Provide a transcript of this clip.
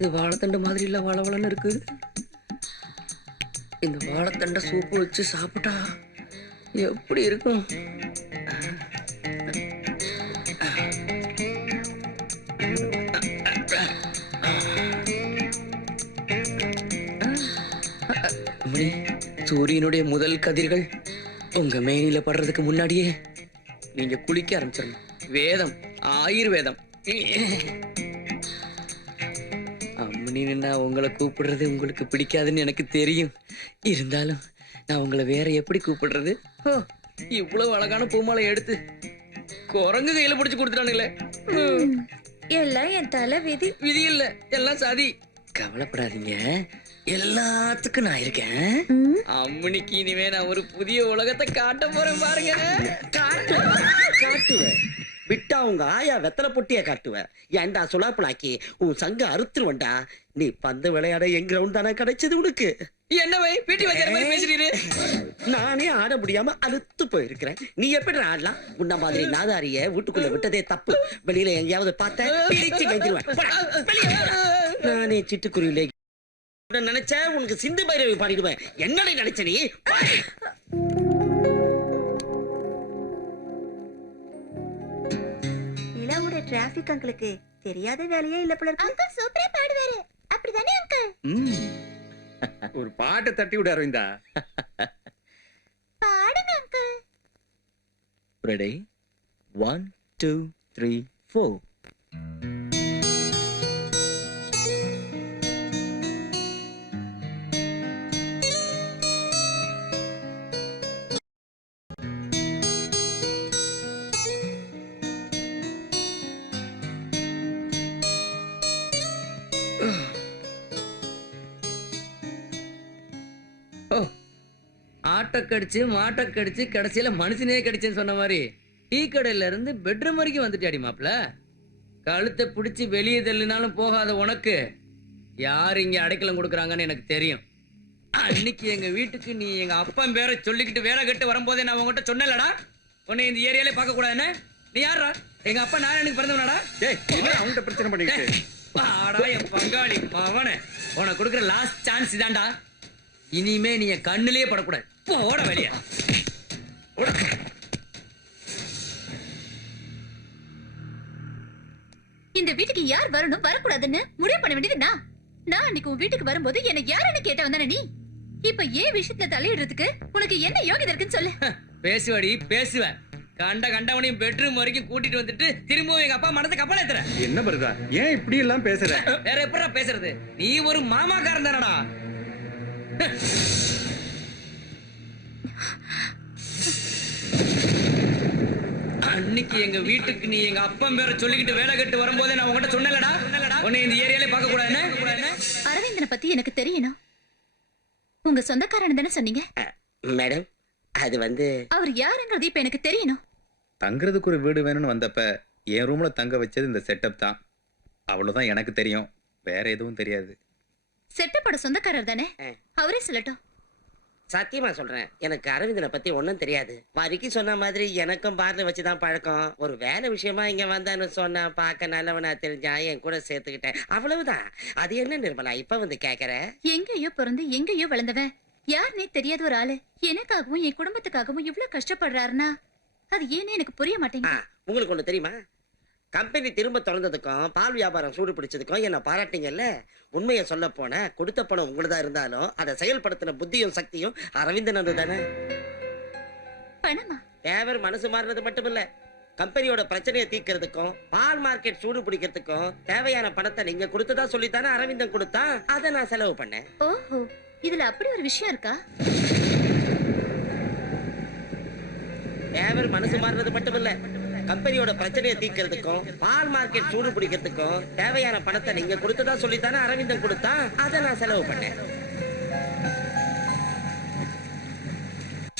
இது வாழைத்தண்டு மாதிரி இல்லை வளவளன்னு இருக்கு. இந்த வாழைத்தண்டை சூப்பு வச்சு சாப்பிட்டா எப்படி இருக்கும்? சூரியனுடைய முதல் கதிர்கள் உங்க மேனில படுறதுக்கு முன்னாடியே நீங்க குளிக்க ஆரம்பிச்சிடணும். வேதம் ஆயுர்வேதம். அம்மனின்னு நான் உங்களை கூப்பிடுறது உங்களுக்கு பிடிக்காதுன்னு எனக்கு தெரியும். இருந்தாலும் நான் உங்களை வேற எப்படி கூப்பிடுறது? இவ்வளவு அழகான பூமாலை எடுத்து குரங்கு கையில பிடிச்சு கொடுத்துட்டானுங்களே. எல்லாம் என் தலை விதி. விதி இல்ல எல்லாம் சதி. கவலைப்படாதீங்க எல்லாத்துக்கும் நான் இருக்கேன். அம்மனிக்கு இனிமே நான் ஒரு புதிய உலகத்தை காட்ட போறேன் பாருங்க. காட்டுவ விட்டா உங்க ஆயா வெத்தலை பொட்டிய காட்டுவ. ஏன்டா சுலாப்பலாக்கி உன் சங்க அறுத்துருவண்டா. நீ பந்து விளையாட என் கிரவுண்ட் தானே கிடைச்சது உனக்கு. என்ன வை? பீட்டி வைக்கிற மாதிரி பேசுறீரு. நானே ஆட முடியாம அழுத்து போயிருக்கிறேன். நீ எப்படி ஆடலாம்? உன்ன மாதிரி நாதாரிய வீட்டுக்குள்ள விட்டதே தப்பு. வெளியில எங்கேயாவது பார்த்த பிடிச்சு கெஞ்சிருவேன். நானே சிட்டுக்குருவிலே நினைச்ச உனக்கு சிந்து பைரவி பாடிடுவேன். என்னடி நினைச்ச நீ? நிலாவோட டிராபிக் அங்கிளுக்கு தெரியாத வேலையே இல்ல போல இருக்கு. அங்கிள் சூப்பரா பாடுவாரு. அப்படிதானே அங்கிள் ஒரு பாட்டை தட்டி விட அரவிந்தா. பாடுங்க uncle ready one two three four ஆட்டை கடிச்சு மாட்டை கடிச்சு கடைசியில மனுஷனே கடிச்சேன்னு சொன்ன மாதிரி டீ கடையில இருந்து பெட்ரூம் வரைக்கும் வந்துட்டாடி மாப்ள கழுத்தை பிடிச்சி வெளியே தள்ளினாலும் போகாத உனக்கு. யார் இங்க அடைக்கலம் கொடுக்குறாங்கன்னு எனக்கு தெரியும். அன்னைக்கு எங்க வீட்டுக்கு நீ எங்க அப்பன் பேரை சொல்லிக்கிட்டு வேலை கட்டு வரும்போதே நான் உங்ககிட்ட சொன்னேன்லடா. உன்னை இந்த ஏரியாலே பார்க்க கூடாதுன்னு நீ யாரா எங்க அப்பா நான் எனக்கு பிறந்தவனடா? அவன்கிட்ட பிரச்சனை பண்ணிக்கிட்டு? ஆடா என் பங்காளி அவன உனக்கு கொடுக்குற லாஸ்ட் சான்ஸ் இதான்டா. இனிமே நீ என் கண்ணுலயே படக்கூடாது. போட வெளிய. இந்த வீட்டுக்கு யார் வரணும் வரக்கூடாதுன்னு முடிவு பண்ண வேண்டியது நான். நான் அன்னைக்கு உன் வீட்டுக்கு வரும்போது என்ன யாருன்னு கேட்ட வந்தானே நீ? இப்ப ஏன் விஷயத்துல தலையிடுறதுக்கு உனக்கு என்ன யோகிதை இருக்குன்னு சொல்லு. பேசுவடி பேசுவ. கண்ட கண்டவனையும் பெட்ரூம் வரைக்கும் கூட்டிட்டு வந்துட்டு திரும்பவும் எங்க அப்பா மனதை கப்பல் ஏத்துற. என்ன வருதா ஏன் இப்படி எல்லாம் பேசுற? வேற எப்படா பேசுறது? நீ ஒரு மாமாக்காரன் தானடா. அன்னைக்கு எங்க வீட்டுக்கு நீ எங்க அப்பன் பேரை சொல்லிக்கிட்டு வேலை கட்டு வரும்போதே நான் உங்ககிட்ட சொன்னேன்லடா. உன்னை இந்த ஏரியாலே பார்க்க கூடாதுன்னு. அரவிந்தனை பத்தி எனக்கு தெரியணும். உங்க சொந்தக்காரன் தானே சொன்னீங்க? மேடம் அது வந்து அவர் யாருங்கிறது இப்ப எனக்கு தெரியணும். தங்குறதுக்கு ஒரு வீடு வேணும்னு வந்தப்ப என் ரூம்ல தங்க வச்சது இந்த செட்டப் தான். அவ்வளவுதான் எனக்கு தெரியும். வேற எதுவும் தெரியாது. செட்டப்போட சொந்தக்காரர் தானே. அவரே சொல்லட்டும். சத்தியமா சொல்றேன். எனக்கு அரவிந்தனை பத்தி ஒண்ணும் தெரியாது. வரிக்கு சொன்ன மாதிரி எனக்கும் பார்ல வச்சுதான் பழக்கம். ஒரு வேலை விஷயமா இங்க வந்தான்னு சொன்னா பார்க்க நல்லவனா தெரிஞ்சா என் கூட சேர்த்துக்கிட்டேன். அவ்வளவுதான். அது என்ன நிர்மலா இப்ப வந்து கேக்குற? எங்கேயோ பிறந்து எங்கேயோ வளர்ந்தவன். யாருனே தெரியாத ஒரு ஆளு. எனக்காகவும் என் குடும்பத்துக்காகவும் இவ்வளவு கஷ்டப்படுறாருன்னா அது ஏன்னு எனக்கு புரிய மாட்டேங்குது. உங்களுக்கு ஒண்ணு தெரியுமா? கம்பெனி திரும்ப திறந்ததுக்கும் பால் வியாபாரம் சூடு பிடிச்சதுக்கும் என்ன பாராட்டிங்கல்ல உண்மையை சொல்ல போன கொடுத்த பணம் உங்களுதா இருந்தாலும் அதை செயல்படுத்தின புத்தியும் சக்தியும் அரவிந்தன் தானே? பணமா? தேவர் மனசு மாறினது மட்டும் இல்ல கம்பெனியோட பிரச்சனையை தீர்க்கறதுக்கும் பால் மார்க்கெட் சூடு பிடிக்கிறதுக்கும் தேவையான பணத்தை நீங்க கொடுத்ததா சொல்லித்தானே அரவிந்தன் கொடுத்தா அதை நான் செலவு பண்ணேன். ஓஹோ இதுல அப்படி ஒரு விஷயம் இருக்கா? தேவர் மனசு மாறினது மட்டும் இல்ல கம்பெனியோட பிரச்சனையை தீர்க்கறதுக்கும் பால் மார்க்கெட் சூடு பிடிக்கிறதுக்கும் தேவையான பணத்தை நீங்க கொடுத்ததா சொல்லித்தானே அரவிந்தன் கொடுத்தா அதை நான் செலவு பண்ணேன்.